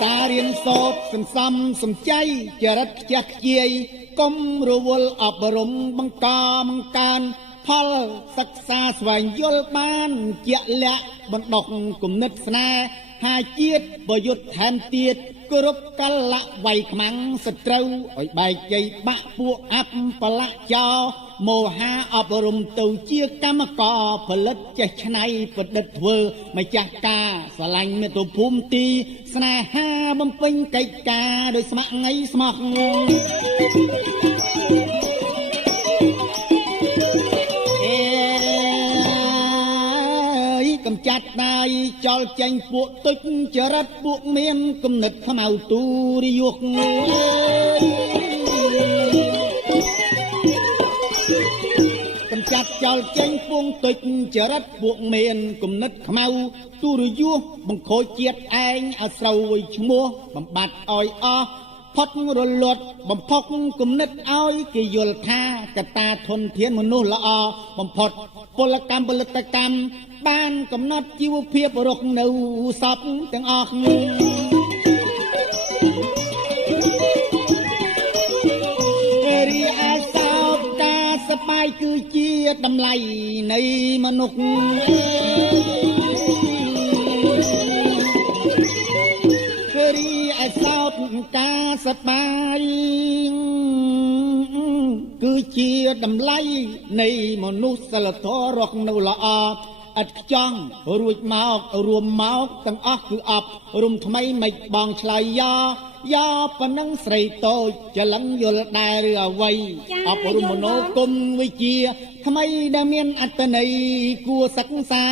សារៀនសូត្រសន្សំសំចៃចរិតខ្ជះខ្ជាយកុំរវល់អប់រំបង្កបង្កើនផលសិក្សាស្វែងយល់បានជាក់លាក់បណ្ដុះគំនិតស្នេហាជាតិប្រយុទ្ធថែមទៀតគោរពកលៈវ័យខ្មាំងសត្រូវឲ្យបែកជ័យបាក់ពួកអបលៈចោមោហាអប់រំទៅជាកម្មករផលិតចេះឆ្នៃប្រឌិតធ្វើម្ចាស់ការស្រឡាញ់មាតុភូមិទីស្នេហាបំពេញកិច្ចការដោយស្ម័គ្រថ្ងៃស្មោះកំចាត់ដៃចោលចេញពួកទុចចរិតពួកមានគំនិតខ្មៅទូរយុគកំចាត់ចោលចេញពួងទុចចរិតពួកមានគំនិតខ្មៅទូរយុគបង្ខូចជាតិឯងឲ្យស្រូវឈ្មោះបំបត្តិឲ្យអស់ផុតរលត់បំផុសគំនិតឲ្យគេយល់ថាកតាធនធានមនុស្សល្អបំផុតពលកម្មផលិតកម្មបានកំណត់ជីវភាពរស់នៅសពទាំងអស់រីឯសោកការសប្បាយគឺជាតម្លៃនៃមនុស្សរីឯសោកការសប្បាយគឺជាតម្លៃនៃមនុស្សសិលធម៌រស់នៅល្អឥតខ្ចង់រួចមករួមមកទាំងអស់គឺអប់រំថ្មីមិនបងឆ្លើយយ៉ាប៉ុណ្ណឹងស្រីតូចច្រឡឹងយល់ដែរឬអ្វីអប់រំមនោគមវិជ្ជាថ្មីដែលមានអត្តន័យគួរសិក្សា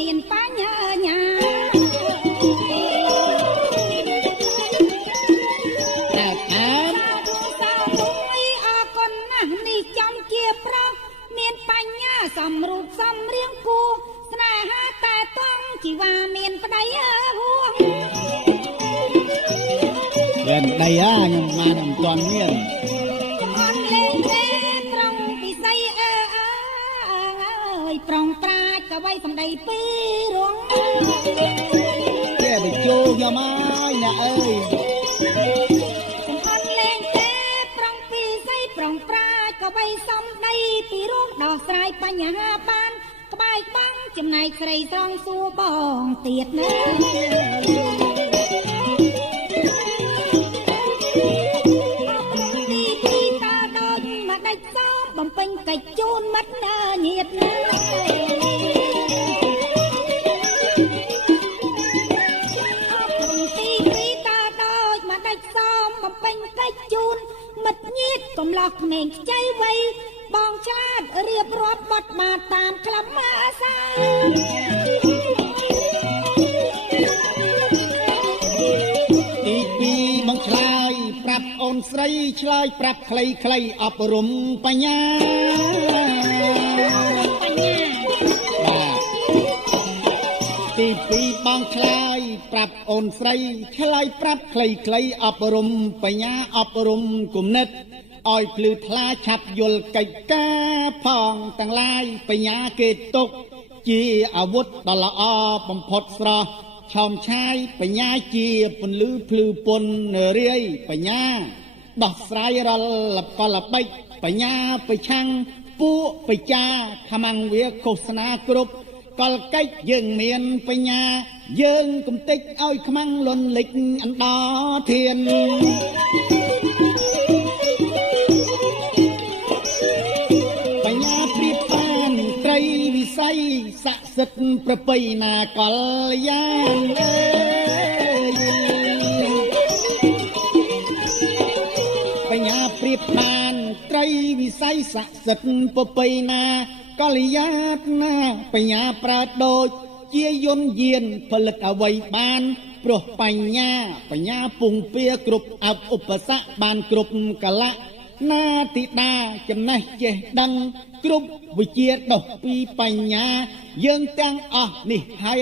មានបញ្ញាញាមានបញ្ញាសំរូបសំរៀងគួរស្នេហាតែតង់ជីវ៉ាមានប្តីហួងលែនដៃខ្ញុំបានអំទាន់មានអត់លេងទេត្រង់ពិសីអើយប្រងប្រាជ្ញក៏ໄວសំដីពីរងគេទៅជួខ្ញុំហើយអ្នកអើយអត់លេងទេប្រងពិសីប្រងប្រាជ្ញក៏ໄວសំដីពីរងដោះស្រាយបញ្ហាបានក្បែកបាំងចំណែកស្រីស្រង់សួរបងទៀតណាបំពេញកិច្ចជូនមិត្តញាតិណាអបទីពីតាដូចមកដាច់សមបំពេញកិច្ចជូនមិត្តញាតិកំឡោះក្មេងខ្ចីវ័យបងឆ្លាតរៀបរាប់បទបាតាមក្លំអាសាទីពីបងឆ្លើយប្រាប់អូនស្រីឆ្លើយប្រាប់ខ្លីៗអប់រំបញ្ញាទីពីបងឆ្លើយប្រាប់អូនស្រីឆ្លើយប្រាប់ខ្លីៗអប់រំបញ្ញាអប់រំគំនិតឲ្យភ្លឺថ្លាឆាប់យល់កិច្ចការផងទាំងឡាយបញ្ញាគេទុកជាអាវុធដ៏ល្អបំផុតស្រស់ឆោមឆាយបញ្ញាជាពន្លឺភ្លឺពន់រាយបញ្ញាដោះស្រាយរលកលបិចបញ្ញាប្រឆាំងពួកបច្ចាខ្មាំងវាឃោសនាគ្រប់កលកិច្ចយើងមានបញ្ញាយើងគំតិចឲ្យខ្មាំងលន់លិចអណ្ដោធានបញ្ញាព្រៀបបានត្រីវិស័យស័ក្តិសិទ្ធិប្រពៃណាកលយានបញ្ញាព្រៀបបានត្រីវិស័យស័ក្តិសិទ្ធិប្រពៃណាកលយានណាបញ្ញាប្រើដូចជាយន្តយានផលិតអ្វីបានព្រោះបញ្ញាពងពៀគ្រប់អបឧបសគ្គបានគ្រប់កលៈណាទីតាចំណេះចេះដឹងគ្រប់វិជាដោះពីបញ្ញាយើងទាំងអស់នេះហើយ